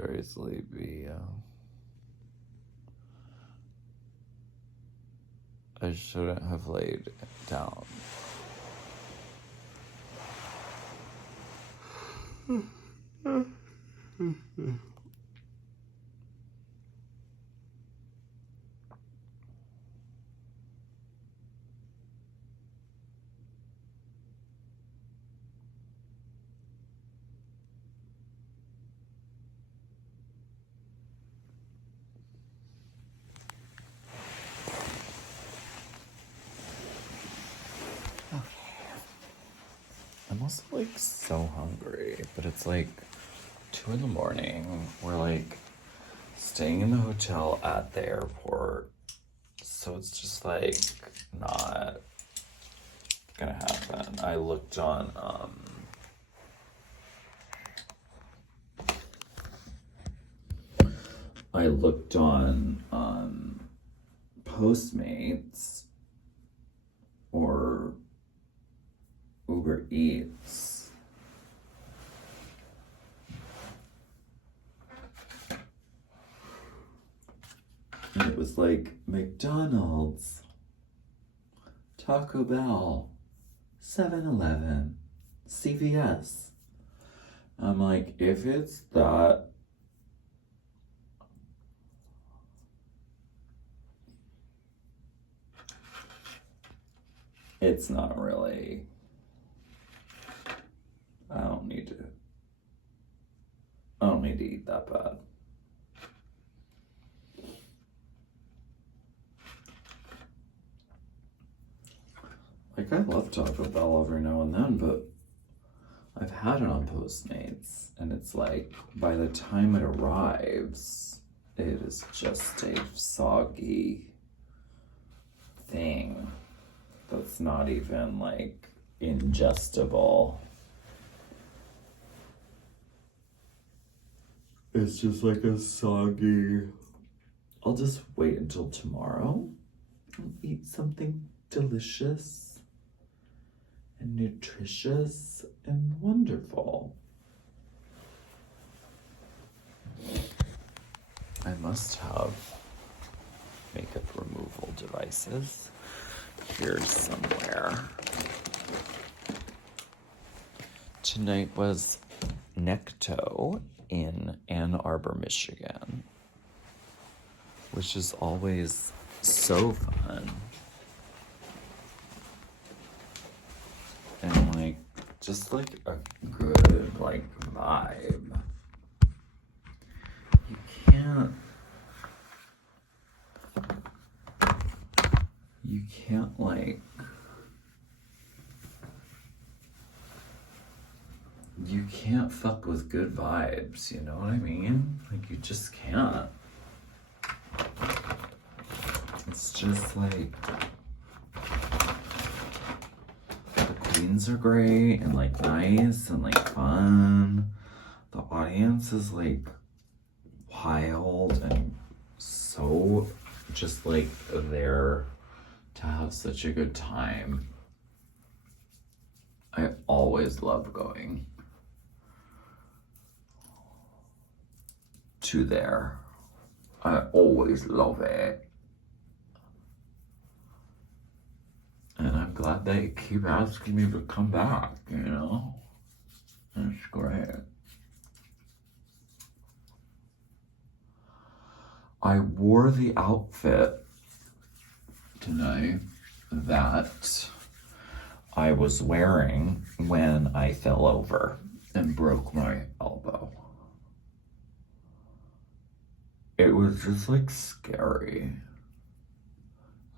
very sleepy. I shouldn't have laid down. I'm also like so hungry, but it's like 2 in the morning. We're like staying in the hotel at the airport, so it's just like not gonna happen. I looked on Postmates or Uber Eats. And it was like McDonald's, Taco Bell, 7-Eleven, CVS. I'm like, if it's that, it's not really, I don't need to eat that bad. Like, I love Taco Bell every now and then, but I've had it on Postmates, and it's like, by the time it arrives, it is just a soggy thing that's not even, like, ingestible. It's just like a soggy... I'll just wait until tomorrow and eat something delicious and nutritious and wonderful. I must have makeup removal devices here somewhere. Tonight was Necto in Ann Arbor, Michigan, which is always so fun. And like, just like a good like vibe. You can't like, you can't fuck with good vibes, you know what I mean? Like, you just can't. It's just like, the queens are great and like nice and like fun. The audience is like wild and so just like there to have such a good time. I always love going to there. I always love it. And I'm glad they keep asking me to come back, you know? It's great. I wore the outfit tonight that I was wearing when I fell over and broke my elbow. It was just like scary.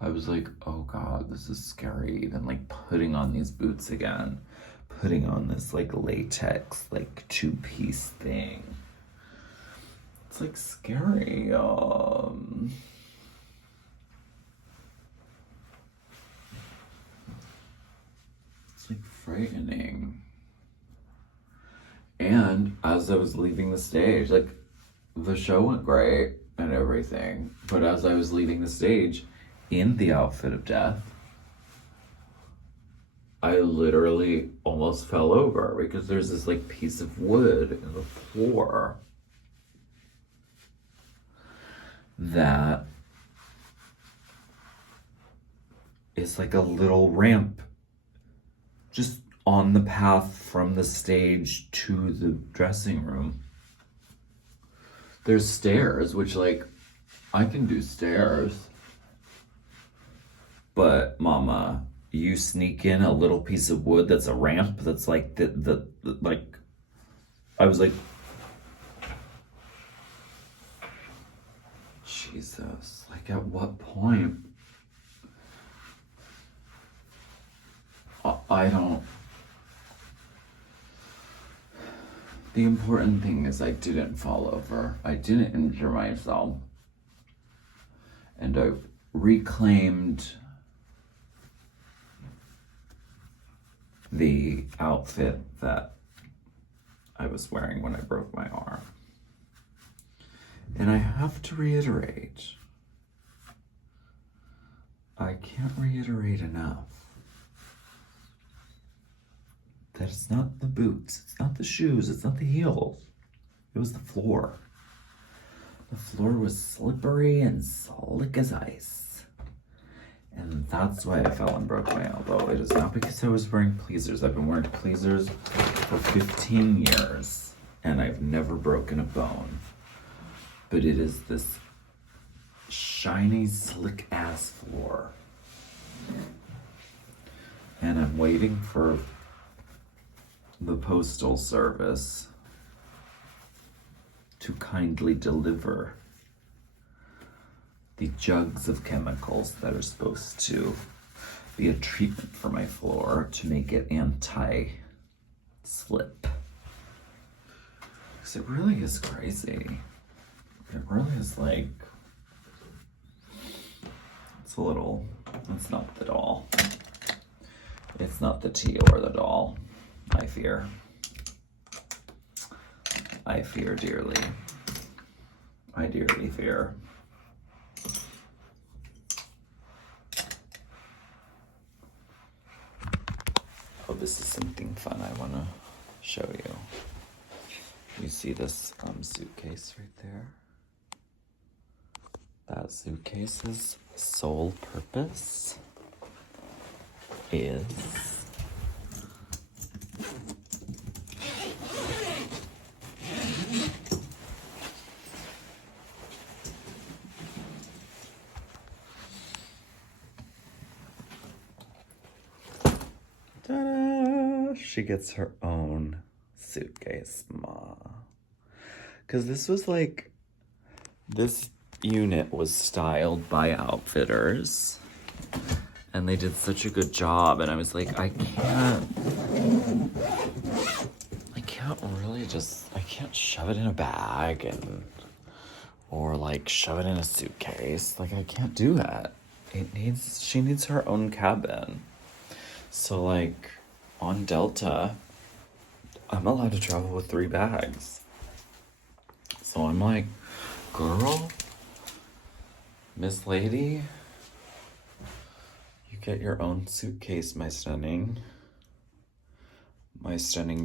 I was like, oh God, this is scary. Even like putting on these boots again, putting on this like latex, like 2-piece thing. It's like scary. It's like frightening. And as I was leaving the stage, like the show went great and everything, but as I was leaving the stage in the outfit of death, I literally almost fell over because there's this like piece of wood in the floor. that is like a little ramp just on the path from the stage to the dressing room. There's stairs, which, like, I can do stairs. But, Mama, you sneak in a little piece of wood that's a ramp that's like like, I was like, Jesus, like, at what point? I don't. The important thing is I didn't fall over. I didn't injure myself. And I reclaimed the outfit that I was wearing when I broke my arm. And I have to reiterate, I can't reiterate enough, that it's not the boots, it's not the shoes, it's not the heels. It was the floor. The floor was slippery and slick as ice. And that's why I fell and broke my elbow. It is not because I was wearing pleasers. I've been wearing pleasers for 15 years, and I've never broken a bone. But it is this shiny, slick-ass floor. And I'm waiting for the postal service to kindly deliver the jugs of chemicals that are supposed to be a treatment for my floor to make it anti-slip. Because it really is crazy. It really is like, it's not the doll. It's not the tea or the doll, I fear. I fear dearly. I dearly fear. Oh, this is something fun I want to show you. You see this suitcase right there? That suitcase's sole purpose is ta-da! She gets her own suitcase, Ma. Because this was like, this unit was styled by outfitters, and they did such a good job, and I was like, I can't shove it in a bag or like shove it in a suitcase. Like, I can't do that. She needs her own cabin. So, like, on Delta, I'm allowed to travel with 3 bags. So I'm like, girl, Miss Lady, you get your own suitcase, my stunning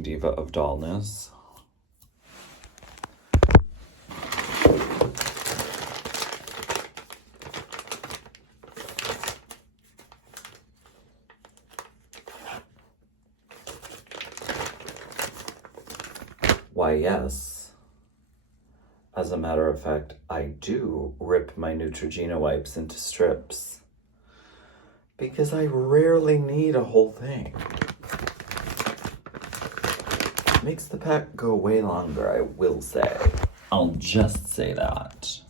diva of dollness. Why, yes. As a matter of fact, I do rip my Neutrogena wipes into strips because I rarely need a whole thing. Makes the pack go way longer, I will say. I'll just say that.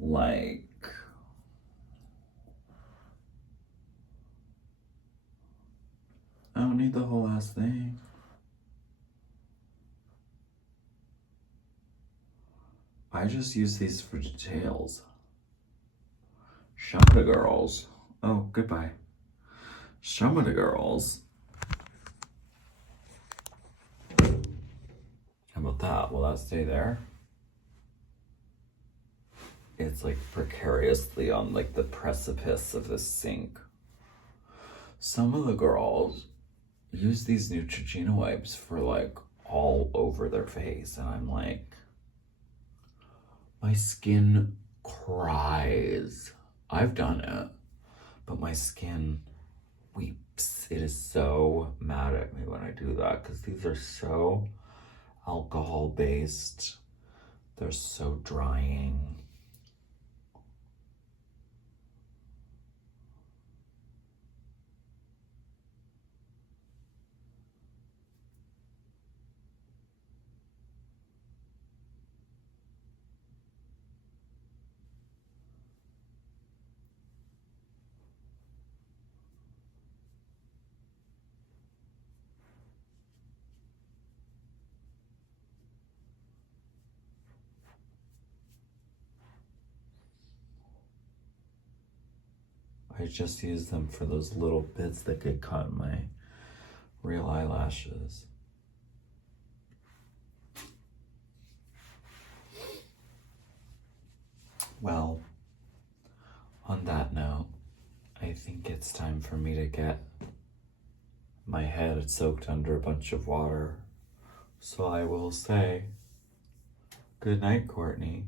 Like, I don't need the whole ass thing. I just use these for details. Show me the girls. Oh, goodbye. Show me the girls. How about that? Will that stay there? It's like precariously on like the precipice of the sink. Some of the girls use these Neutrogena wipes for like all over their face, and I'm like, My skin cries. I've done it, but my skin weeps. It is so mad at me when I do that because these are so alcohol based. They're so drying. I just use them for those little bits that get caught in my real eyelashes. Well, on that note, I think it's time for me to get my head soaked under a bunch of water. So I will say, good night, Courtney.